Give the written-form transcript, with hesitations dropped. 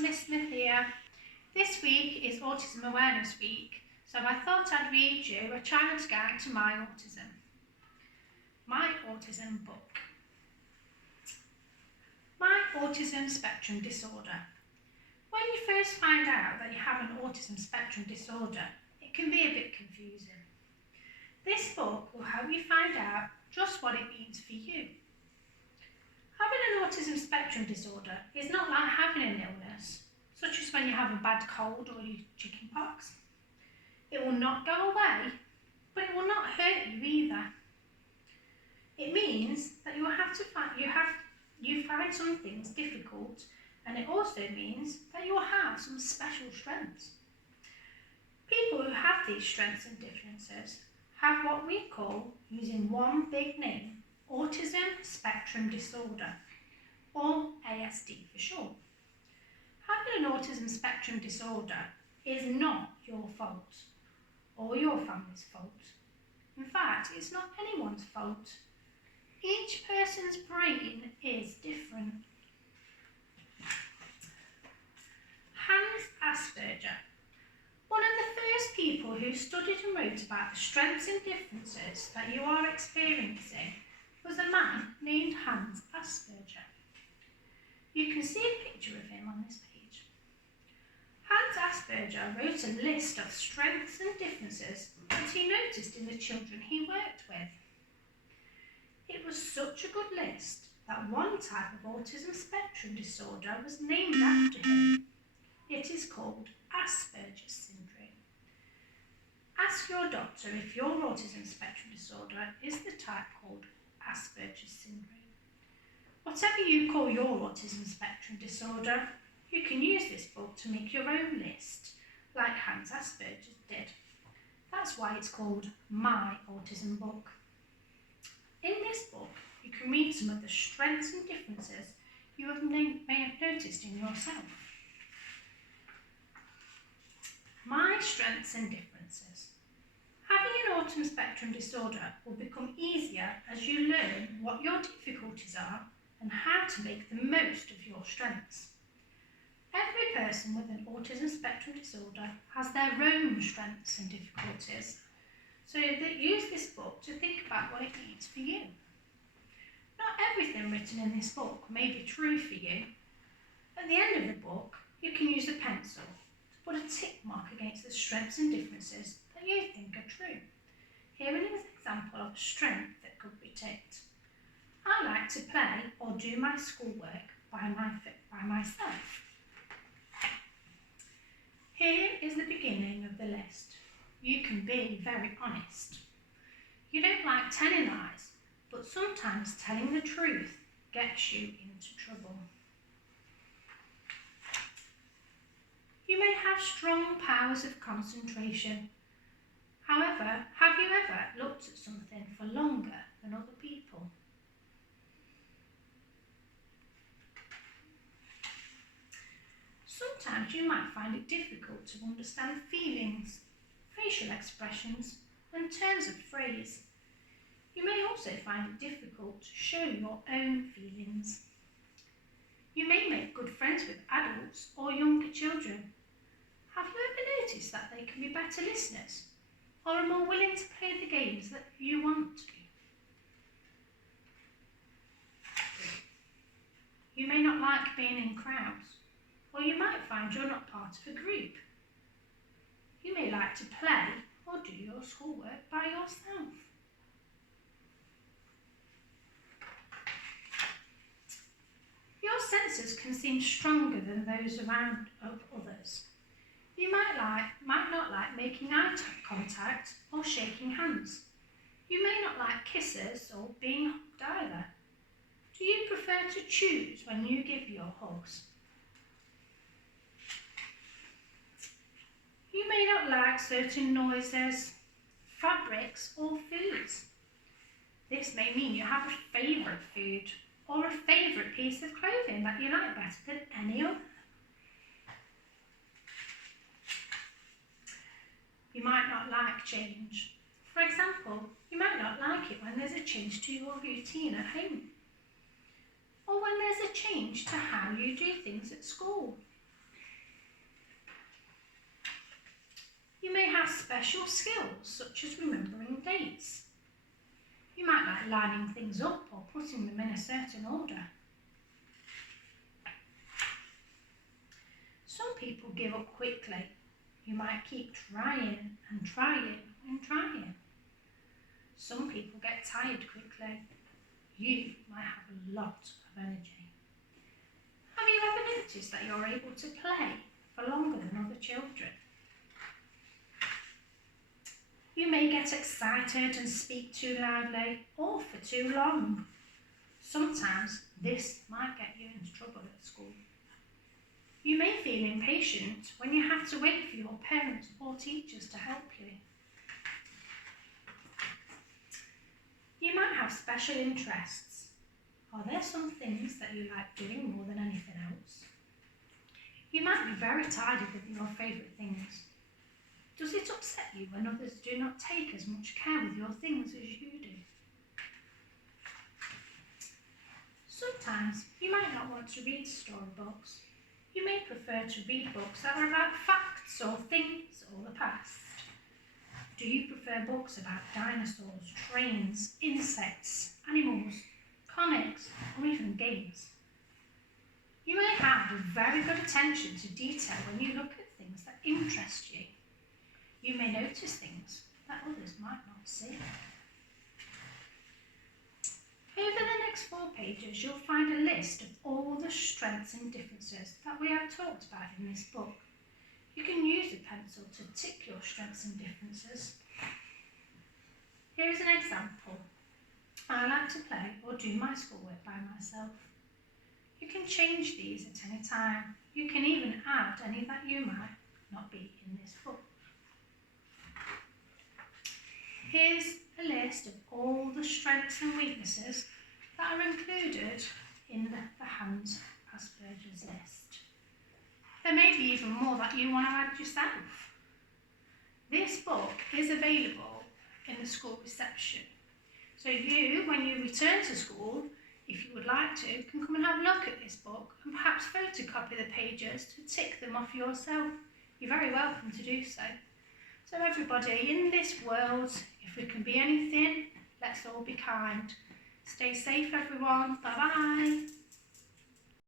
listener here. This week is Autism Awareness Week, so I thought I'd read you a child's guide to my autism. My Autism Book. My autism spectrum disorder. When you first find out that you have an autism spectrum disorder, it can be a bit confusing. This book will help you find out just what it means for you. Having an autism spectrum disorder is not like having an illness, such as when you have a bad cold or chicken pox. It will not go away, but it will not hurt you either. It means that you find some things difficult, and it also means that you will have some special strengths. People who have these strengths and differences have what we call, using one big name, autism spectrum disorder, or ASD for short. Having an autism spectrum disorder is not your fault or your family's fault. In fact, it's not anyone's fault. Each person's brain is different. Hans Asperger. One of the first people who studied and wrote about the strengths and differences that you are experiencing was a man named Hans Asperger. You can see a picture of him on this page. Hans Asperger wrote a list of strengths and differences that he noticed in the children he worked with. It was such a good list that one type of autism spectrum disorder was named after him. It is called Asperger's syndrome. Ask your doctor if your autism spectrum disorder is the type called Asperger's syndrome. Whatever you call your autism spectrum disorder, you can use this book to make your own list, like Hans Asperger did. That's why it's called My Autism Book. In this book, you can read some of the strengths and differences you may have noticed in yourself. My strengths and differences. Having an autism spectrum disorder will become easier as you learn what your difficulties are and how to make the most of your strengths. Every person with an autism spectrum disorder has their own strengths and difficulties, so that use this book to think about what it means for you. Not everything written in this book may be true for you. At the end of the book, you can use a pencil to put a tick mark against the strengths and differences that you think are true. Here is an example of a strength that could be ticked. I like to play or do my schoolwork by myself. Here is the beginning of the list. You can be very honest. You don't like telling lies, but sometimes telling the truth gets you into trouble. You may have strong powers of concentration. However, have you ever looked at something for longer than other people? Sometimes you might find it difficult to understand feelings, facial expressions, and turns of phrase. You may also find it difficult to show your own feelings. You may make good friends with adults or younger children. Have you ever noticed that they can be better listeners or are more willing to play the games that you want to? You may not like being in crowds, or you might find you're not part of a group. You may like to play or do your schoolwork by yourself. Your senses can seem stronger than those around others. You might not like making eye contact or shaking hands. You may not like kisses or being hugged either. Do you prefer to choose when you give your hugs? You may not like certain noises, fabrics, or foods. This may mean you have a favourite food or a favourite piece of clothing that you like better than any other. You might not like change. For example, you might not like it when there's a change to your routine at home, or when there's a change to how you do things at school. You may have special skills such as remembering dates. You might like lining things up or putting them in a certain order. Some people give up quickly. You might keep trying and trying and trying. Some people get tired quickly. You might have a lot of energy. Have you ever noticed that you're able to play for longer than other children? You may get excited and speak too loudly or for too long. Sometimes this might get you into trouble at school. You may feel impatient when you have to wait for your parents or teachers to help you. You might have special interests. Are there some things that you like doing more than anything else? You might be very tidy with your favourite things. Does it upset you when others do not take as much care with your things as you do? Sometimes you might not want to read storybooks. You may prefer to read books that are about facts or things or the past. Do you prefer books about dinosaurs, trains, insects, animals, comics, or even games? You may have a very good attention to detail when you look at things that interest you. You may notice things that others might not see. Over the next 4 pages, you'll find a list of all the strengths and differences that we have talked about in this book. You can use a pencil to tick your strengths and differences. Here is an example. I like to play or do my schoolwork by myself. You can change these at any time. You can even add any that you might not be in this book. Here's a list of all the strengths and weaknesses that are included in the Hans Asperger's list. There may be even more that you want to add yourself. This book is available in the school reception. So you, when you return to school, if you would like to, can come and have a look at this book and perhaps photocopy the pages to tick them off yourself. You're very welcome to do so. So everybody, in this world, if we can be anything, let's all be kind. Stay safe, everyone. Bye-bye.